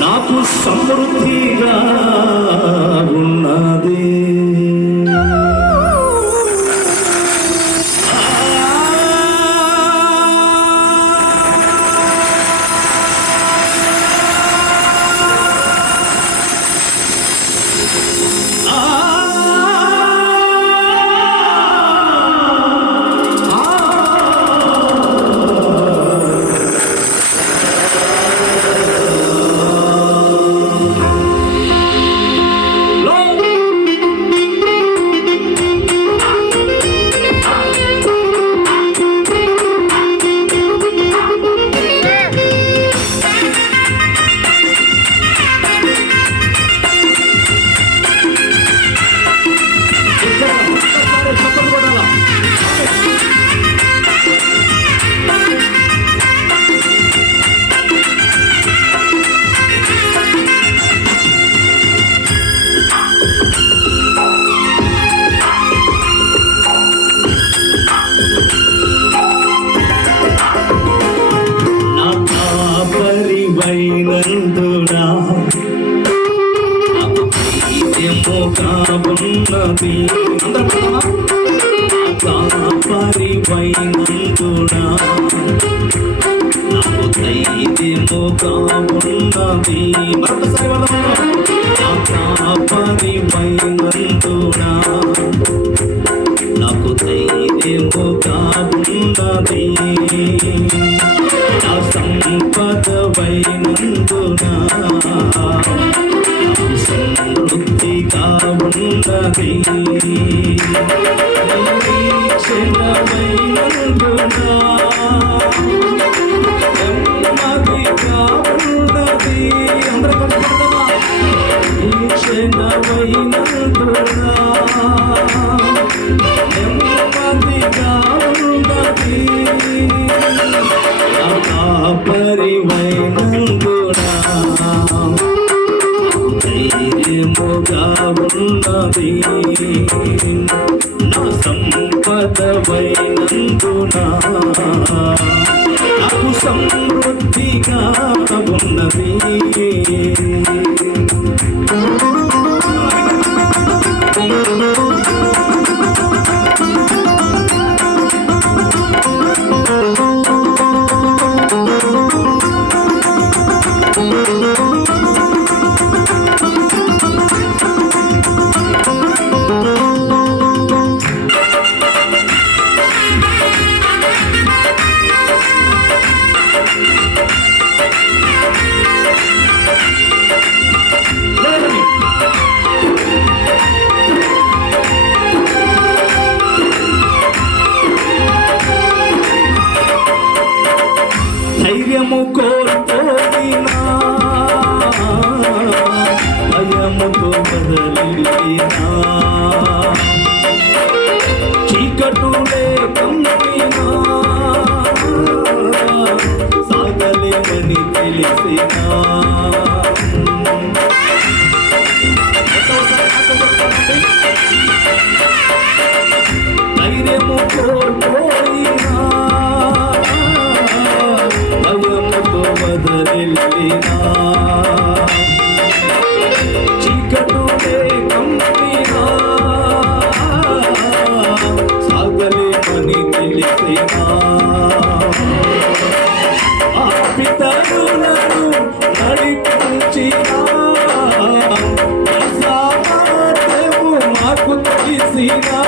నాకు సమృద్ధి ఉన్నది అందరూ పాడదామా? నా కాపరివైనందునా నాకు ధైర్యముగా ఉన్నది మరొకసారి వాళ్ళందరూ. నాకు ధైర్యముగా ఉన్నది నా సంపద వైనందునా నాకు ఉన్నది నిరీక్షణమైనందునా ఉన్నది ధైర్యము భయముతో బదలినా చీకటులే సాగలేమని తెలిసి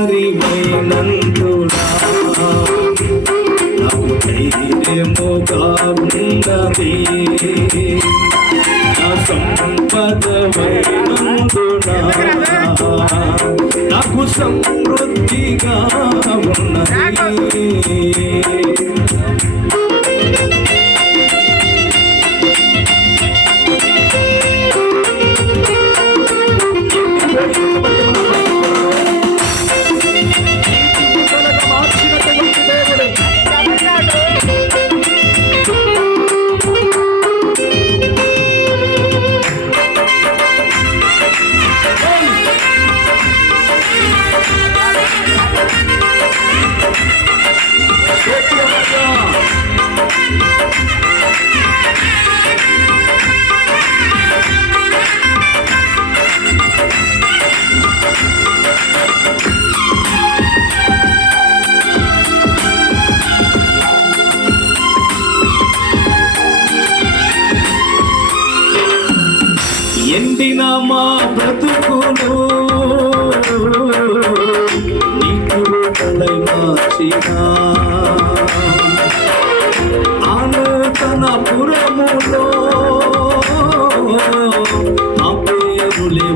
పరిమైనందునా నాకు ధైర్యముగా ఉన్నది నా సంపద నాకు సమృద్ధిగా ఉన్నది. మా బ్రతుకును నీకు మార్చిన. ఆనూతన పురములో ఆ పేరులే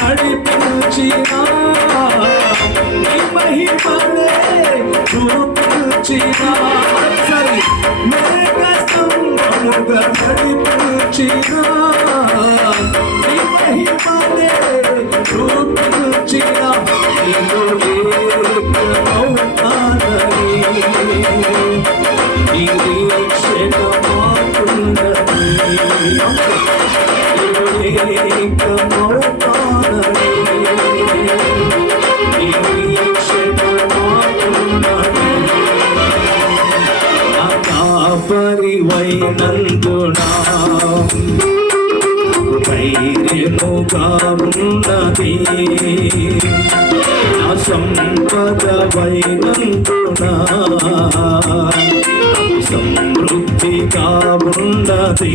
నడిపించిన నీ మహిమలే సరి మేఘస్తంభముగా నడిపించిన నీ మహిమలే చూపించిన. పరివైనందునా ఉన్నది నా సంపద వైనందునా సమృద్ధిగా ఉన్నది